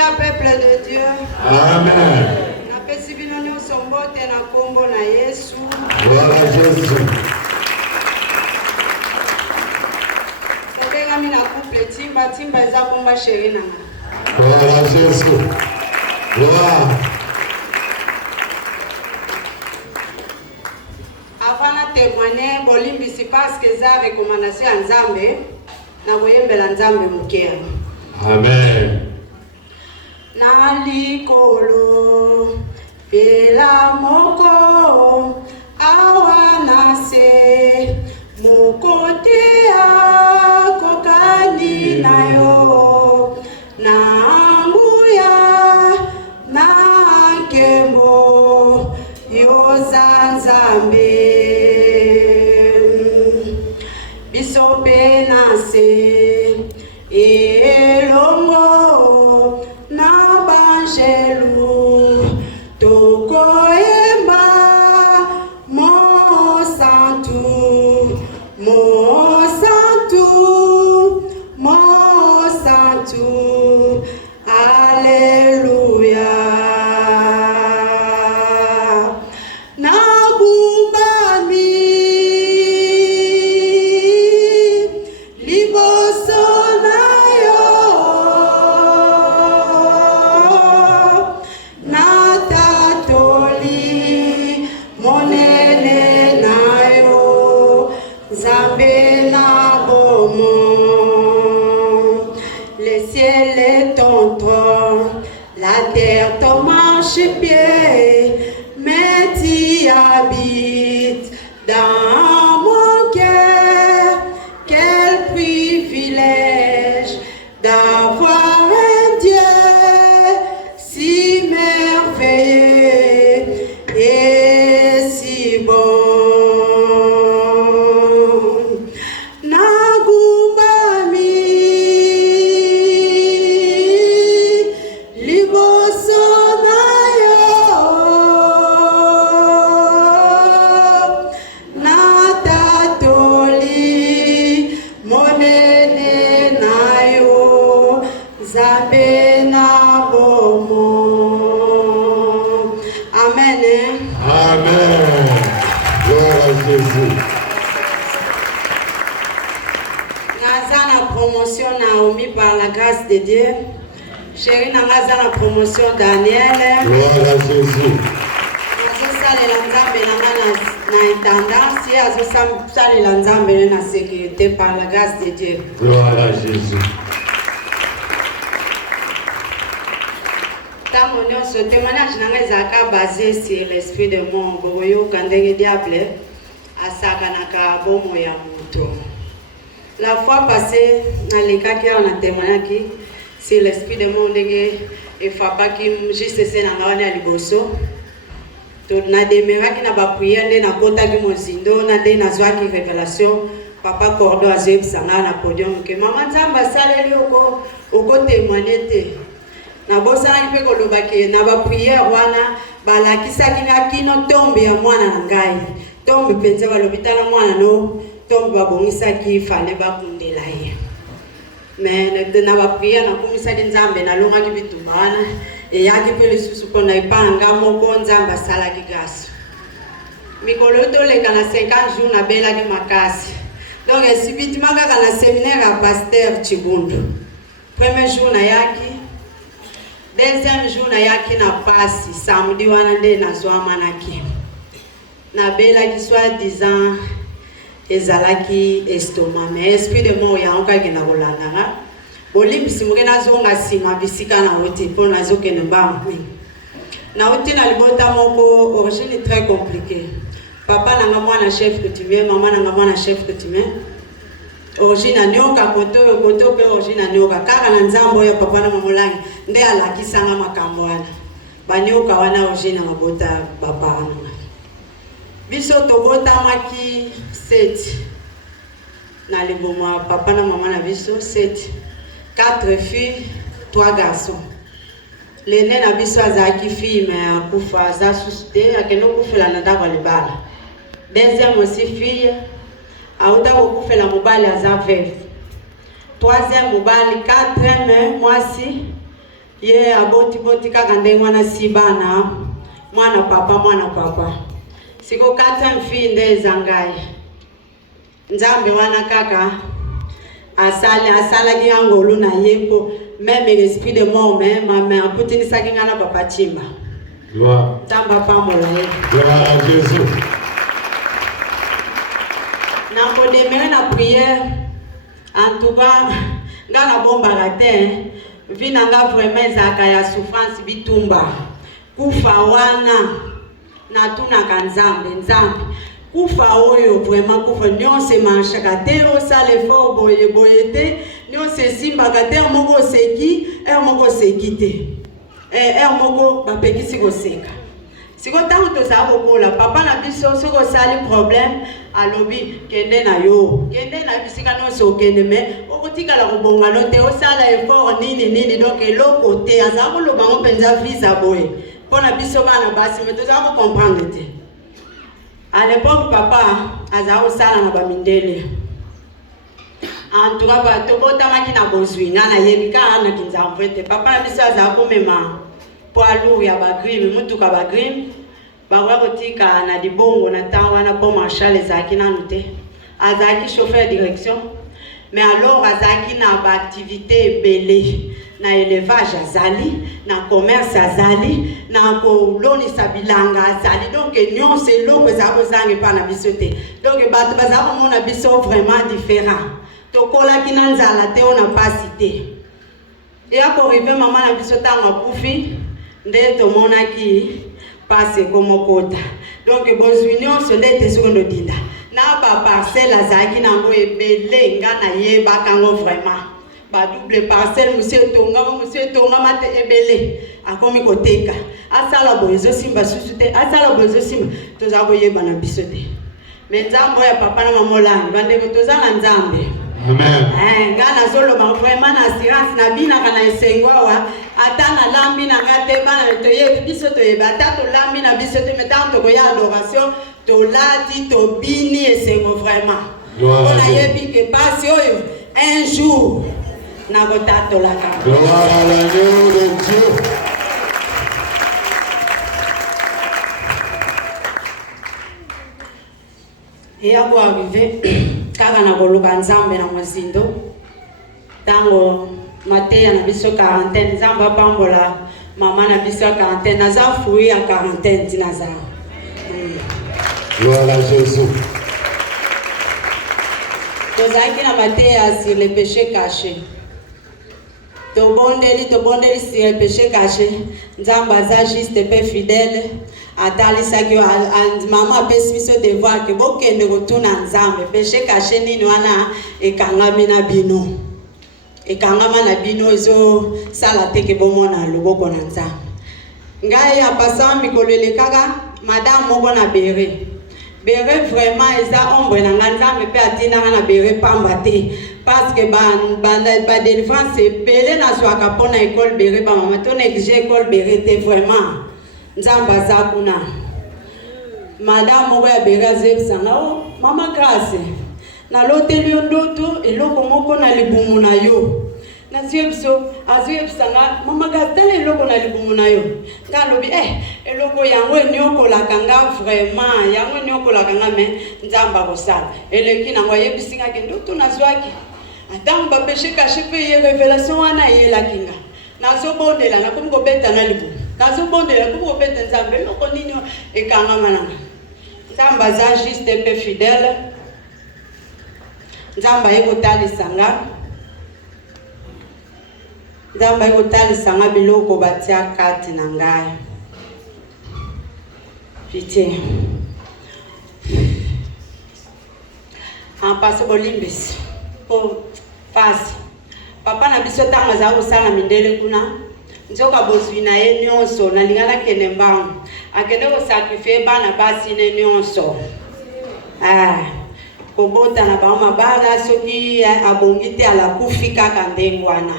Alléluia, peuple de Dieu. Amen. Gloire à Jésus. Gloire à Jésus. Gloire. Avant de témoigner, bolimbisi parce que ça recommandation à Nzambe, na boyembela Nzambe mukea. Amen. Nalikolo pela moko awanase mokote akokani nayo nanguya nakembo yozanzambe bisope nase elongo na banjelu tokoyemba mo santu mo santu mo santu Alléluia. Nabumbami liboso na yo natatoli monene na yo Nzambe na bomo. Le ciel est ton trône, la terre ton marchepied, mais tu habites dans mon cœur. Quel privilège d'avoir un Dieu si merveilleux et si bon. Nagumbami liboso na yo natatoli monene na yo Nzambe na bomo. Amen. Amen. Gloire à Jésus. Naza na promotion Naomi par la grâce de Dieu. Chérie naza na promotion Daniel. Gloire à Jésus. Azosalela Nzambe na intendance, azosalela Nzambe na sécurité par la grâce de Dieu. Gloire à Jésus. Tango nyonso témoignage nanga ezalaka basé sur l'esprit de mon boyoka ndenge diable asakanaka bomo ya moto. La fois passée nalekaki awa na témoignaki sur l'esprit de mon ndenge efapaki juste se nanga wana ya liboso to na demeraki na baprière nde nakotaki mozindo na nde nazwaki révélation papa cordo azoyebisanga na podium ke mama Nzambe asaleli oko témoigner te na bosanaki mpe kolobaki na baprière wana balakisaki nga kino tombe ya mwana na ngai tombe mpenza balobi tala mwana no tombe babongisaki fale bakundela ye mais na baprière nakumisaki Nzambe nalongaki bitumba wana eyaki mpe lisusu mpona epai nga moko Nzambe asalaki grâce mikolo toleka na 50 jours nabelaki makasi donc esibitima kaka na séminaire ya pasteur Chibundu. Premier jour nayaki, deuxième jour nayaki na pasi samedi wana nde nazwa manaki nabelaki soi-disant ezalaki estomac mais esprit de mort ya okaki na kolandanga bolimbisi moke nazonga nsima bisika na oti mpo nazokende mbambi na oti na libota moko origine très compliqué. Papa nanga mwana chef coutumier, maman nanga mwana chef coutumier. Origine nyoka koto pe origine nyoka kaka na Nzambo ya papa na mamolangi nde alakisanga makambo wana. Banyoka wana origine mabota baba nanga. Biso tobota maki 7. Na liboma papa na maman na biso 7. 4 filles, 3 garçons. L'aîné na biso azaki fille mais akufa za susute akeno kufela na ndako libala. Deuxième aussi fille auta kufela mobali aza veuve. Troisième mobali 4 mais moi si ye aboti kaka ndenge wana sibana mwana papa siko kata mfinde zangai nzambe wana kaka asala kiangolu na yepo même l'esprit de mort même mais aputini sakinga na papa chimba Gloire. Tamba pamola ye Gloire à Jésus. na ko demere na prière en tout cas ngala bomba la terre vina nga vraiment zaka ya souffrance bitumba kufa wana na tuna kanzambe nzambe kufa oyo vraiment kufa nyonse manchaka te osala effort boyete nyonse simbaka te moko seki moko seki te moko bapekisi koseka siko tango tozala kokola papa na biso soki osali problème alobi kende na bisika nyonso okende me okotikala kobongano te osala effort nini donc eloko te azala koloba ngo mpenza visa boye mpo na biso bana basi me tozala kocomprendre te à l'époque papa azala kosala na bamindele en tout cas bato botamaki na bozwi nga nayebi kaka na kinzamvre te papa na biso azala komema poids lourd ya bagrime mutuka bagrime bakoya kotika na libongo na ntango wana po marshal ezalaki nanu te azalaki chauffeur direction mais alors azalaki na baactivité ebele na élevage azali na commerce azali na kolonisa bilanga azali donc nyonso eloko ezala kozanga epa na biso te donc bato bazala komona biso vraiment différent tokolaki na nzala te oyo na pasi te eya korive mama na biso ntango akufi nde tomonaki pasi ekomokota donc bozwi nyonso nde te soki ndodinda na baparcelle azalaki nango ebele nga nayebaka ngo vraiment badouble parcelle monsieur etongama te ebele akomi koteka asala boye ezosimba susu te asala boye ezosimba tozala koyeba na biso te me nzambe oyo papa na mama olangi bandeko toza na nzambe Amen. Nga nazoloba vraiment na assurance na binaka na esengo awa ata na lambi na nga te bana toyebi biso toyebi ata tolambi na biso te metango tokoya adoration tolati tobini esengo vraiment mpona yebi ke pasi oyo un jour nakotatolaka. Gloire à l'agneau de Dieu. eya koarrive kaka na koluka nzambe na mozindo ntango mateya na biso quarantaine nzambe apambola mama na biso ya quarantaine naza fruit ya quarantaine ti naza Gloire à Jésus. tozalaki na mateya sur le péché caché tobondeli sur le péché caché nzambe aza juste mpe fidèle atalisaki mama apesi biso devoir ke bokende kotuna nzambe péché caché nini wana ekangami na bino ekangama na bino ezosala te ke bomona loboko na nzambe ngai apasa mikolo elekaka madame moko na bere vraiment eza ombre na nga nzambe mpe atindaka na bere pamba te parce que badelivrance ebele nazwaka mpo na ekole bere bamama to néglige ekole bere te vraiment nzambe aza kuna madame moko ya bere azebisanga o mama Grace naloteli yo ndoto eloko moko na libumu na yo azuyebisanga mama Grace tala eloko na libumu na yo nga lobi eloko yango eniokolaka nga vraiment yango eniokolaka nga me nzambe akosala eleki nango ayebisingaki ndoto nazwaki atango bapeshe kashe mpe ye révélation wana eyelaki nga nazobondela nakomi kobeta na libumu nazobondela nakomi kobeta nzambe eloko nini ekangama nanga nzambe aza juste mpe fidèle nzambe aye kotalisanga nzambe aye kotalisanga biloko batia kati na ngai pitié ampase bolimbisi po fasi papa na biso ntango azala kosala mindele kuna nzoka bozwi na ye nyonso nalingana kende mbangu akende kosakrifie bana basi ne nyonso kobota na bango mabala soki abongi te alakufi kaka ndenge wana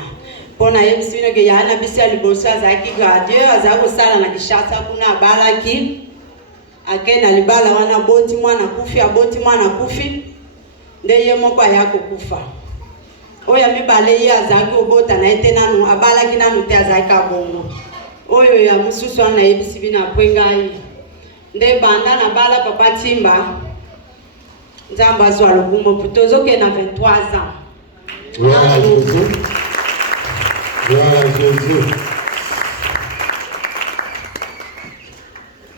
mpo nayebisi bino ke yaya na biso ya liboso azalaki gradieux azala kosala na Kinshasa kuna abalaki ake na libala wana aboti mwana kufi nde ye moko aya kokufa oyo mibale ye azalaki obota na ete nanu abalaki nanu te azalaki abongo oyo ya mosusu wana nayebisi bino apres ngai nde banda na bala papa Timba nzambe azwa lokumu po tozokende na 23 ans. Gloire à Jésus. Gloire à Jésus.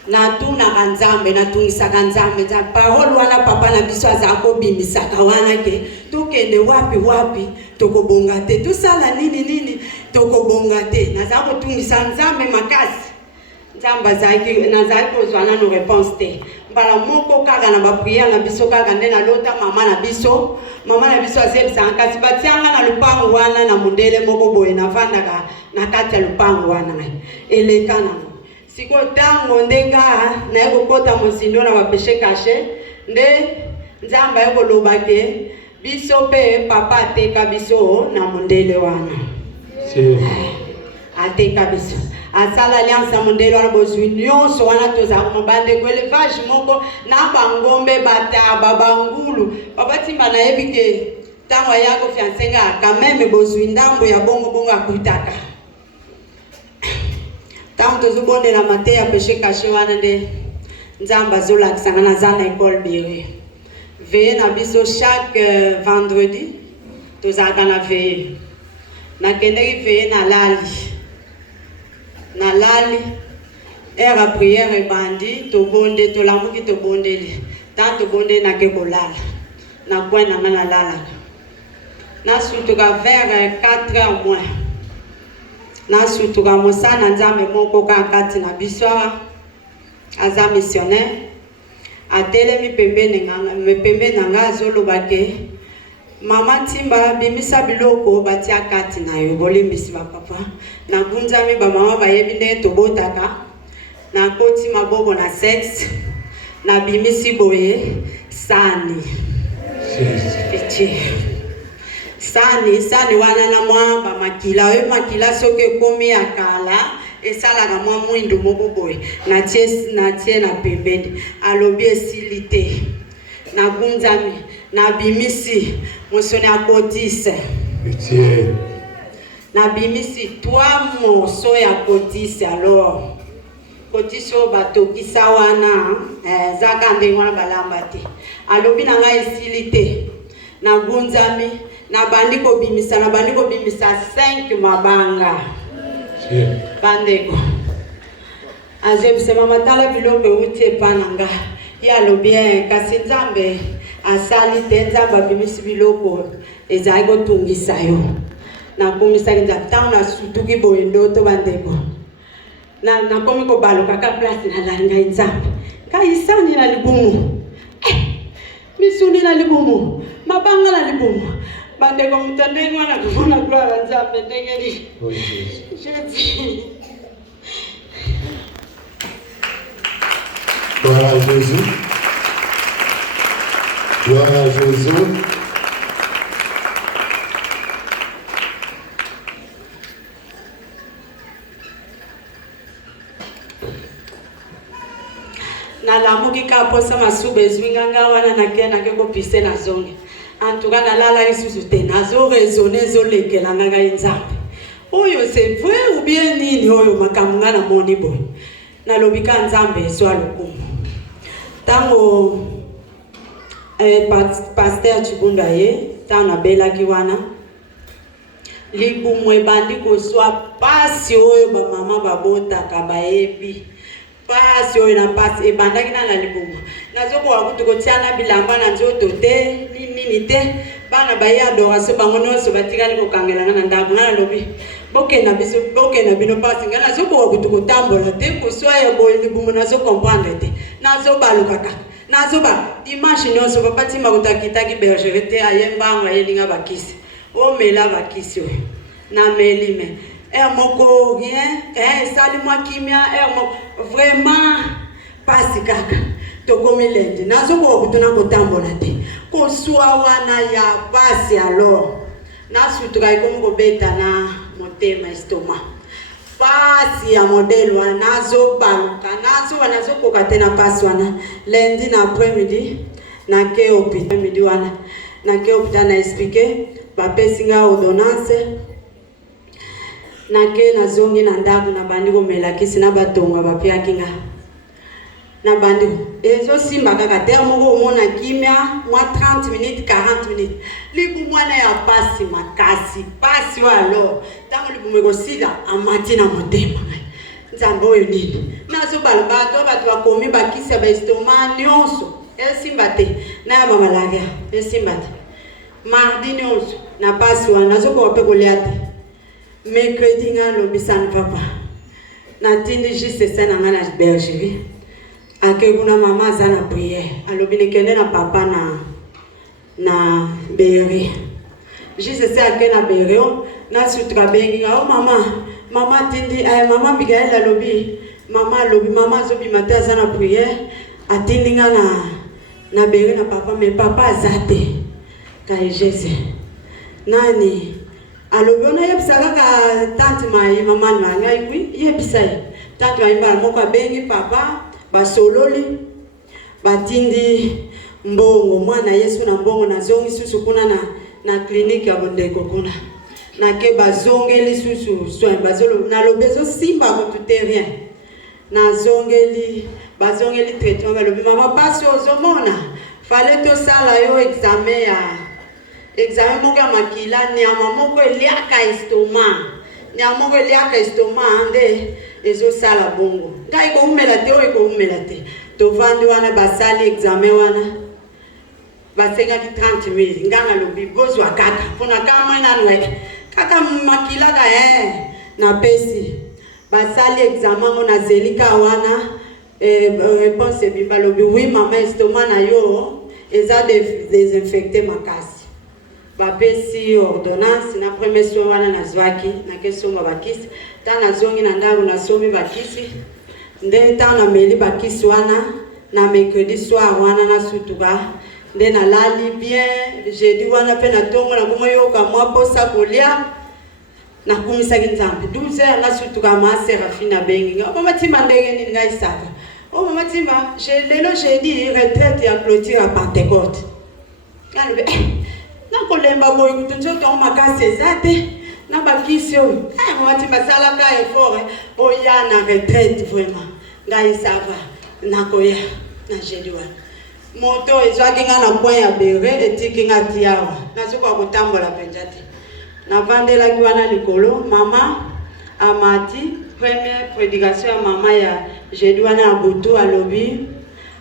Natunaka nzambe natungisaka nzambe za parole wana papa na biso azako bimisaka wana ke tokende wapi tokobonga te tosala nini tokobonga te nazako tungisa nzambe makasi nzambe azaki nazaki kozwa nano réponse te mbala moko kaka na bapriere na biso kaka nde nalota mama na biso azebisaka kasi batianga na lupango wana na mondele moko boye navandaka na kati ya lupango wana eleka nango siko tango ndenga na yeko kota mosindo na bapeshe kashe nde nzamba yeko lobake biso pe papa ateka biso na mondele wana ateka biso asala alliance mondele wana bozwi nyonso wana tozaka mobande ko élevage moko na bangombe bataba bangulu papa Timba na yebike tango yako fiancenga quand même bozwi ndambo ya bongo akutaka tant tozobonde la matin ya péché caché wana nde nzamba zolakisanga na zana école bire veille na biso chaque vendredi tozalaka na veille nakendeki veille na lali heure ya prière ebandi tobonde tolamuki tobondeli tant tobonde nake kolala na coin nanga nalalaka nasutuka vers 4 heures moins nasutuka mosana nzambe moko kati na biso aza missionnaire atelemi pembeni na nga azolobake mama Timba bimisa biloko batia kati na yo bolimbisi bapapa na kunzami bamama bayebi nde tobotaka na koti maboko na sexe na bimisi boye sani sani wana na mwa bamakila oyo makila soki ekomi ya kala esalaka mwa mwindu moko boye natie na pembeni alobi esili te na kunzami na bimisi mosoni akotise na bimisi 3 morceaux ya kotise alors kotise oyo batokisa wana zaka ndenge wana balamba te alobi na ngai esili te na gunzami na bandi kobimisa 5 mabanga bandeko azebisa mama tala biloko euti epa na nga ya lobien kasi nzambe asali te nzambe abimisi biloko ezali kotungisa yo nakomisaki nzambe ntango nasutuki boye ndoto bandeko nakomi kobaluka ka place nalali ngai nzambe ngai sani na libumu misuni na libumu mabanga na libumu bandeko mutu ndenge wana komona gloire nzambe ndenge ni Gloire à Jésus. Gloire à Jésus. nalamuki ka posa masuba ezwinganga wana nake kopise na zonge antuka nalala isusu te nazo raisonner ezolekela nganga nzambe oyo c'est vrai ou bien nini oyo makambo nga namoni boye nalobika nzambe ezwa lokumu tango pasteur Chibunda ye tango nabelaki wana libumu ebandi kozwa pasi oyo bamama babotaka bayebi pasi oyo na pasi ebandaki na libumu nazokoka kutu kotiana bilamba na nzoto te nini te bana baye adoration bango nyonso batikali kokangelanga na ndako nga nalobi bokenda bino pasi nga nazokoka kutu kotambola te koswa ya boye libumu nazokomprendre te nazobaluka kaka nazoba dimanche nyonso papa Timba kotakitaki bergere te aye mbango ayelinga bakisi omela bakisi oyo nameli me moko rien esali mwa kimia moko vraiment pasi kaka tokomi lendi nazokoka kutuna kotambola te koswa wana ya pasi alors nasutuka ikomi kobeta na motema estoma pasi ya modele wana nazobaluka nazokoka te na pasi wana lendi na après midi nake hôpital midi wana nake hôpital na expliqué bapesi nga ordonnance nake nazongi na ndako na bandi komelakisi na batonga bapiaki nga na bandi ezosimba kaka te moko omona kimia mwa 30 minutes 40 minutes libu mwana ya pasi makasi pasi walo tango libu ekosila amati na motema nzambe oyo nini nazobala bato bakomi bakisi ya baestoma nyonso esimba te na ya bamalaria esimba te mardi nyonso na pasi wana nazokoka mpe kolia te mercredi nga lobisani papa natindi juste se na nga na bergerie ake kuna mama aza na priere alobi nekende na papa na bere juste se ake na bere nasutuka bengi nga o mama tindi mama Miguel alobi mama azobima te aza na priere atindi nga na bere na papa me papa aza te kai Jésus nani alobi ona yebisa kaka tante mai mama na ngai kwi yebisa tante mai mbala moko abengi papa basololi batindi mbongo mwana Yesu na mbongo nazongi susu kuna na kliniki ya bondeko kuna nake bazongeli susu soin bazolo nalobi ezosimba kote rien nazongeli bazongeli traitement balobi mama pasi ozomona fale tosala yo examen moko ya makila nyama moko eliaka estoma nde ezosala bongo ngai koumela te oyo koumela te tovandi wana basali examen wana basengaki 30,000 nganga lobi bozwa kaka mpona kamwe nanu kaka makilaka na pesi basali examen ngo nazelika wana réponse ebimba lobi oui mama estoma na yo eza désinfecté makasi bapesi ordonnance na premier soin wana nazwaki nakesomba bakisi ta nazongi na ndako nasomi bakisi nde ta na meli bakisi wana na mercredi soir wana nasutuka nde nalali bien jeudi wana pe natongo nakoma yoka mwa posa kolia nakumisaki nzambe 12h nasutuka ma Serafine abengi nga mama timba ndenge nini ngai saka mama timba lelo jeudi retraite ya clôture ya Pentecôte kanibe nakolemba boye kutu nzoto makasi eza te na bakisi oyo mwati basalaka effort oya na retraite vraiment ngai sava nakoya na jeudi wana moto ezwaki nga na point ya bere etiki nga tiawa nazoka kotambola mpenza te navandelaki wana likolo mama amati première prédication ya mama ya jeudi wana ya butu alobi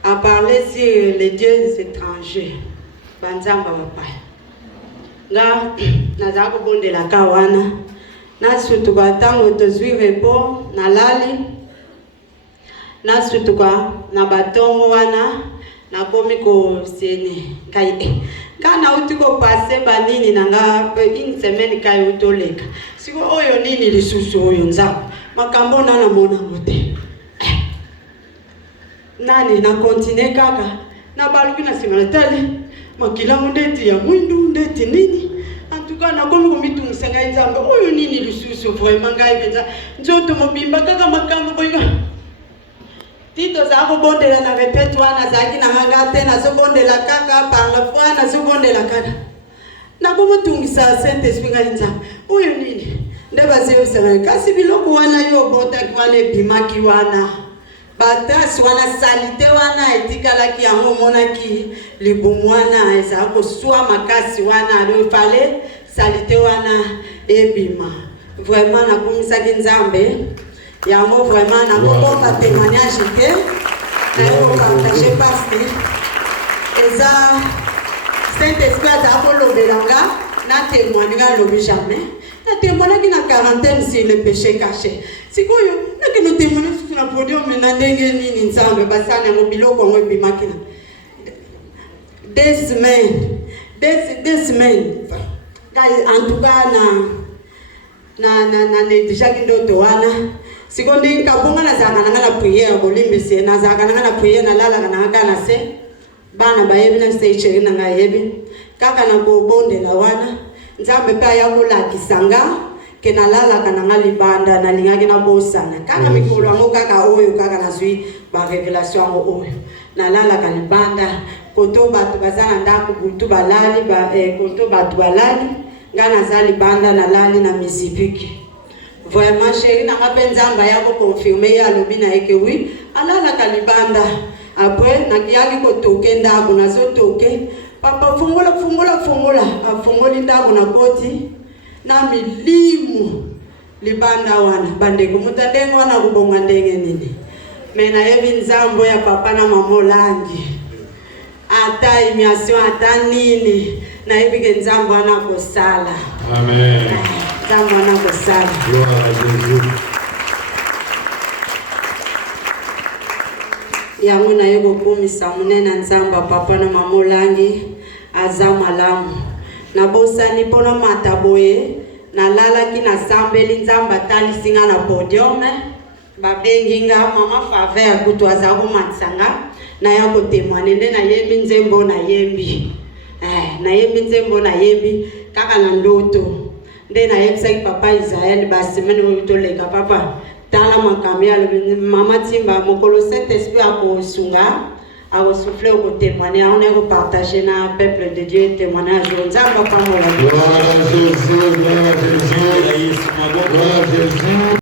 a parler sur les dieux étrangers banzamba bapaya nga nazala kobondelaka wana nasutuka ntango tozwi repo nalali nasutuka na batongo wana nakomi kosene kai nga nauti kopase banini nanga une semaine kai utoleka siko oyo nini lisusu oyo nzambe makambo nana monango te nani na continue kaka na baluki na nsima na tali makilango ndeti ya mwindu ndeti nini antuka nakomi komitungisa ngai nzambe oyo nini lisusu vraiment ngai mpenza nzoto mobimba kaka makambo boyika tito za kobondela na retraite wana zaki na nganga te nazobondela kaka par la foi nazobondela kaka nakomotungisa Saint Esprit ngai nzambe oyo nini nde bazeyosanga kasi biloko wana yo obotaki wana ebimaki wana batasi wana salite wana etikalaki yango omonaki libumu wana ezala koswa makasi wana alofale salite wana ebima vraiment nakomisaki nzambe yango vraiment nakobonga témoignage te nayokopartage parce eza Saint Esprit azala kolobelanga na témoigne nga lobi jamais na témoignaki na quarantaine sur le péché caché sikoyo nakende témoigne susu na podium na ndenge nini nzambe basala yango biloko yango ebimaki na des semaines en tout cas na neglijaki ndoto wana siko ndenge kabonga nazalaka nanga na priere kolimbisi nazalaka nanga na priere nalalaka nanga kaka na se bana bayebi na stage na ngai yebi kaka na kobondela wana nzambe pe aya kolakisa nga ke nalalaka nanga libanda nalingaki na bosana kaka mikolo yango kaka oyo kaka nazwi barevelation yango oyo nalalaka libanda koto bato baza na ndako butu balali koto bato balali ngana za libanda na lali na mizipiki. Vraiment chérie na ngapenzamba yako confirmer ya lobina eke oui alala kalibanda. Après nakiaki ko toke ndago nazo toke papa fungula afungoli ndago na koti na milimu libanda wana bandeko mutandengo wana kubonga ndenge nini mena yebi nzambo ya papa na mama langi ata imiasio ata nini na yebi ke nzambo wana kosala. Amen. Nzambo wana kosala. Gloire à Jésus. Yangu na yego kumisa munena nzamba papa na mama langi azamalamu na bosa ni pono mataboye na lala kina sambeli nzamba tali singa na podium babenginga mama faveur kutwaza ko matsanga na yako témoigner nde na yembi nzembo na yembi na yembi nzembo na yembi kaka na ndoto nde na yebisa papa Israël basemene witoleka papa tala makambi ya mama timba mokolo Saint-Esprit akosunga souffler au témoigner, on est repartagé dans le peuple de Dieu, témoignage aux hommes, Gloire à